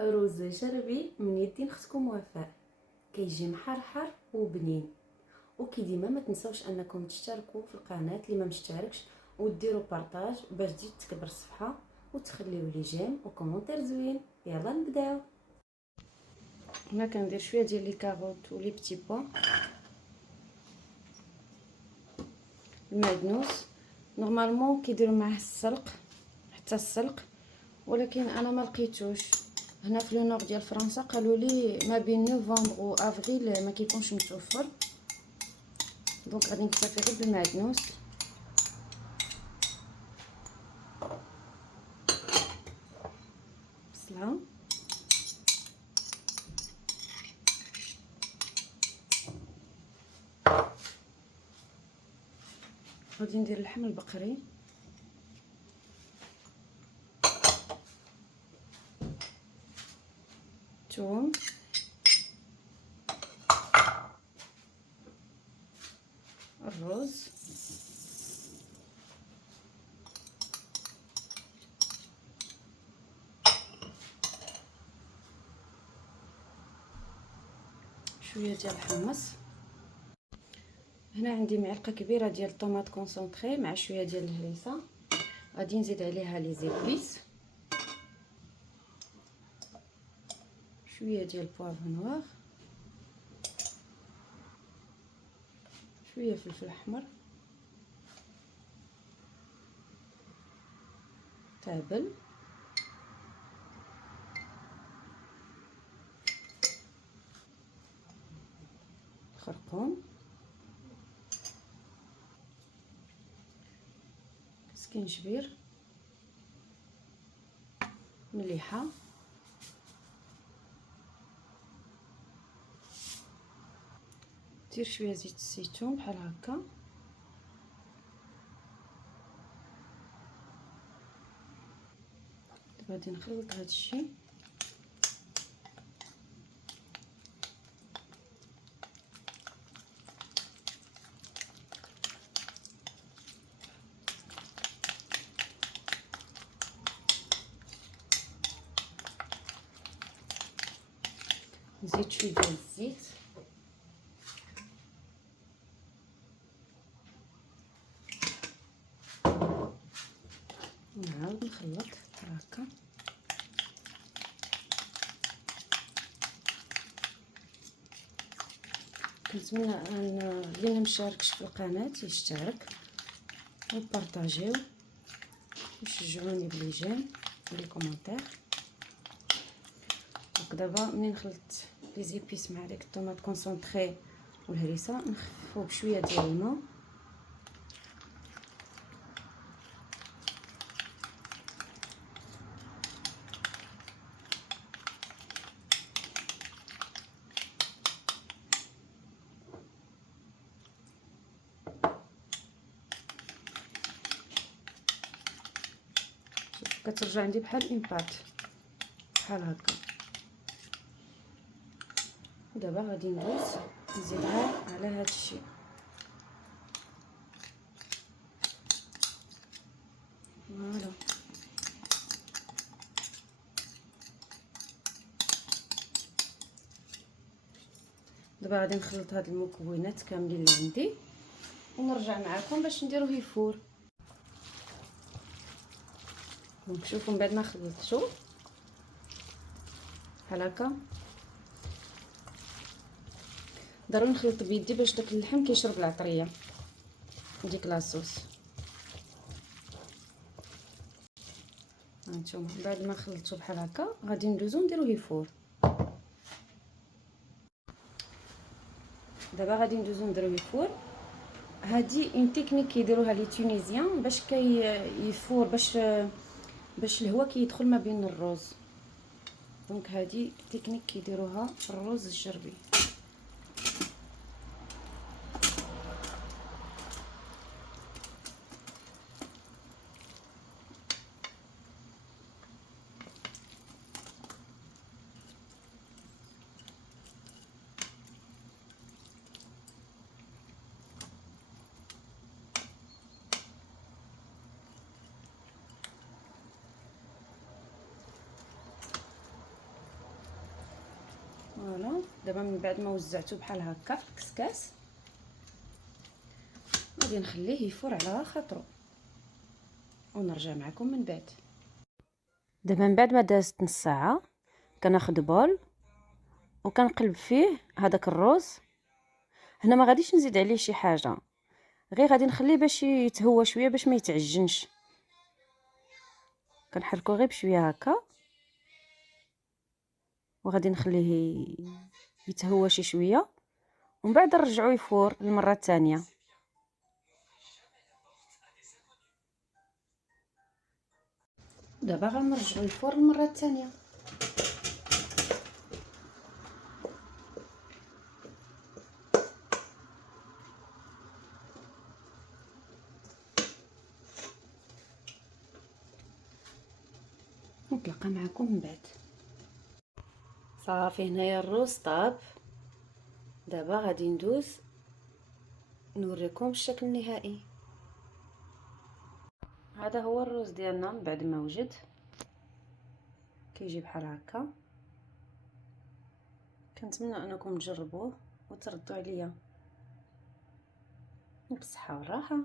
روز جربي من يدين اختكم وفاء، كيجي محرحر وبنين. وكي ديما ما تنساوش انكم تشتركوا في القناه اللي ما مشتركش، وديروا بارطاج باش تزيد تكبر الصفحه، وتخليو لي جيم وكومونتير زوين. يلا نبداو. هنا كندير شويه ديال لي كاروت ولي بتي بوا، المعدنوس نورمالمون كيديروا معاه السلق حتى السلق، ولكن انا ما لقيتوش. هنا في لو نور ديال فرنسا قالوا لي ما بين نوفمبر و افريل ما كيكونش متوفر، دونك غادي نكتفي غير بالمعدنوس. بصله، غادي ندير اللحم البقري، ثوم، الرز، شويه ديال الحمص. هنا عندي معلقه كبيره ديال الطوماط كونسونطري مع شويه ديال الهريسه، غادي نزيد عليها لي زيبيس، شويه ديال البوافر نوار، شويه فلفل احمر، تابل، خرقوم، سكينجبير، مليحه، دير شويه زيت الزيتون بحال هكا. دابا غادي نخلط هذا الشيء، نزيد شويه ديال الزيت، ونعاود نخلط هكا. كنتمنى ان اللي ما مشاركش في القناه يشترك وبارطاجيو وشجعوني بلي جيم ولي كومونتير. دونك دابا ملي نخلط لي زيبيس مع داك الطوماط كونسونطري والهريسه نخففو بشويه ديال الماء، كترجع عندي بحال امبات بحال هكا. ودابا غادي ندوز نزيدها على هذا الشيء. فوالا، دابا غادي نخلط هاد المكونات كاملين اللي عندي ونرجع معكم باش نديروه يفور. دونك شوفوا من بعد ما خلطتو بحال هكا، ضروري نخلط بيدي باش داك اللحم كيشرب العطريه وديك لاصوص. هانتوما بعد ما خلطتو بحال هكا غادي ندوزو نديروه يفور. دابا غادي ندوزو نديروه يفور. هادي اون تكنيك كيديروها لي تونيزيان باش يفور، باش الهواء كيدخل ما بين الرز. دونك هادي تكنيك كيديروها في الرز الجربي. فوالا. دابا من بعد ما وزعته بحال هكا في الكسكاس غادي نخليه يفور على خاطرو ونرجع معكم من بعد. دابا من بعد ما دازت نص ساعه كناخذ بول وكنقلب فيه هذاك الروز. هنا ما غاديش نزيد عليه شي حاجه، غير غادي نخليه باش يتهوى شويه باش ما يتعجنش. كنحركو غير بشويه هكا وغادي نخليه يتهوى شي شويه ومن بعد نرجعو يفور المره الثانيه. دابا غنرجعو يفور المره الثانيه. نتلاقى معكم من بعد. صافي هنايا الروز طاب. دابا غادي ندوز نوريكم الشكل النهائي. هذا هو الروز ديالنا من بعد ما وجد، كيجي بحال هكا. كنتمنى انكم تجربوه وتردوا عليا. بالصحه والراحه.